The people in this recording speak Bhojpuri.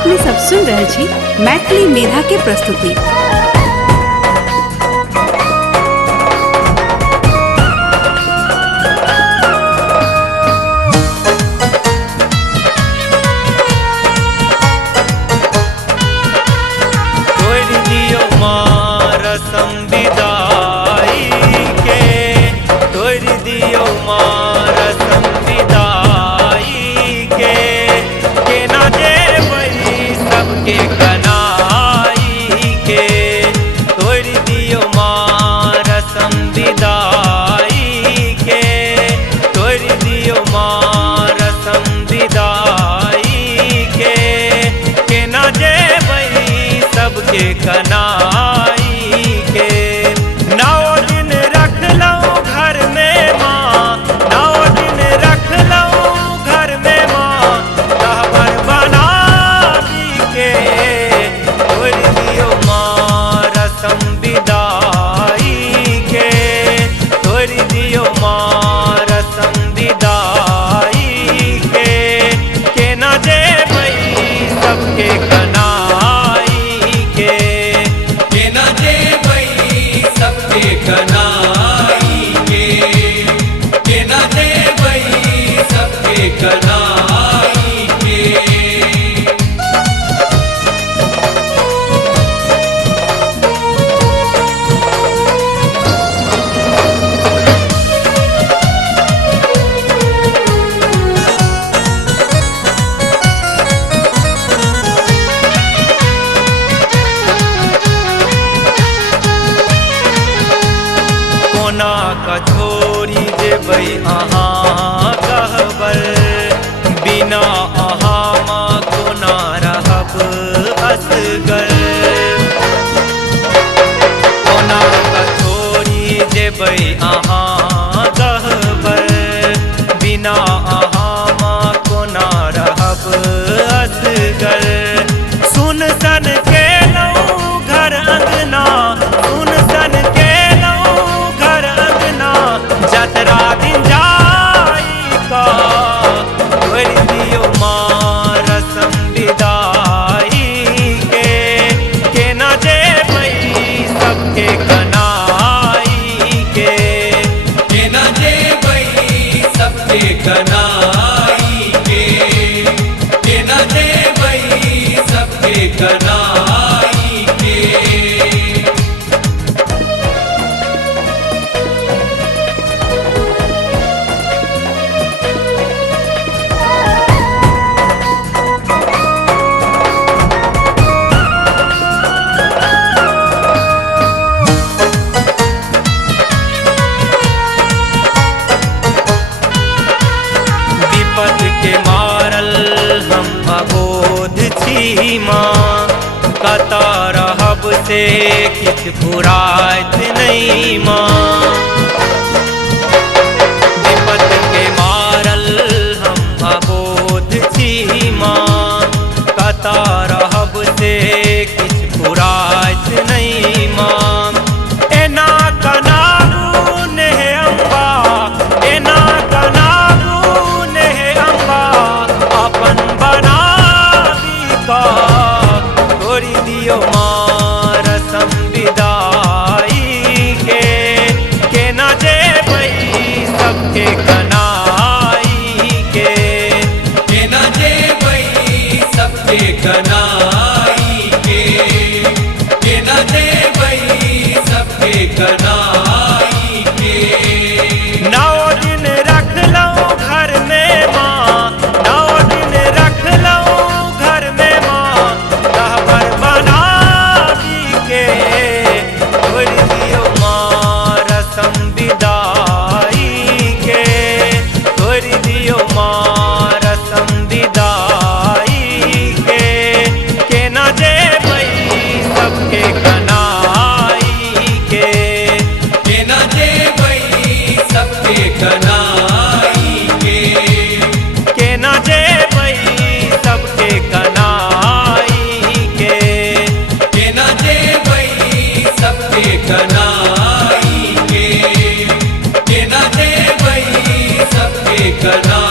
आपने सब सुन रहे छी मैथिली मेधा के प्रस्तुति। के कनाई के 9 दिन रख लऊं घर में माँ, 9 दिन रख लऊं घर में माँ, कहबर बना दी के तोड़ दियो माँ रसम विदाई के, तोड़ दियो माँ रसम विदाई के न जे भई सबके कनाई कनाई के न दे भई सबके कनाई के। कोना कछोरी जेबै अहाँ कहबर, बिना अहाँ माँ कोना रहब असगर। कोना कछोरी जेबै अहाँ कहबर, बिना अहाँ माँ कोना रहब असगर। सुन सन के लऊं घर अंगना, सुन सन के जतरा दिन जाई का तोड़ दियो माँ रसम विदाई के न जे भई सबके कनाई के न जे भई सबके कनाई के न जे भई सबके कनाई के। के मारल हम अबोध छी माँ, कता रहब से किछ फुराइत नहीं माँ। विपत के मारल हम अबोध छी माँ, कता रहब से किछ फुराइत नहीं माँ। एना कनालू नेह अम्बा, एना अपन बना दी का तोड़ दियो माँ रसम विदाई के न जे भई सबके कनाई के न जे भई सबके कनाई के न जे भई सबके कनाई के। 9 दिन रख लऊं घर में माँ, 9 दिन रख लऊं घर में माँ, कहबर बना दी के तोड़ दियो माँ रसम विदाई के, तोड़ दियो माँ रसम विदाई के न जे भई सबके कनाई के न जे भई सबके कनाई के न जे भई सबके कनाई के न जे भई सबके कनाई के न जे भई सबके कनाई।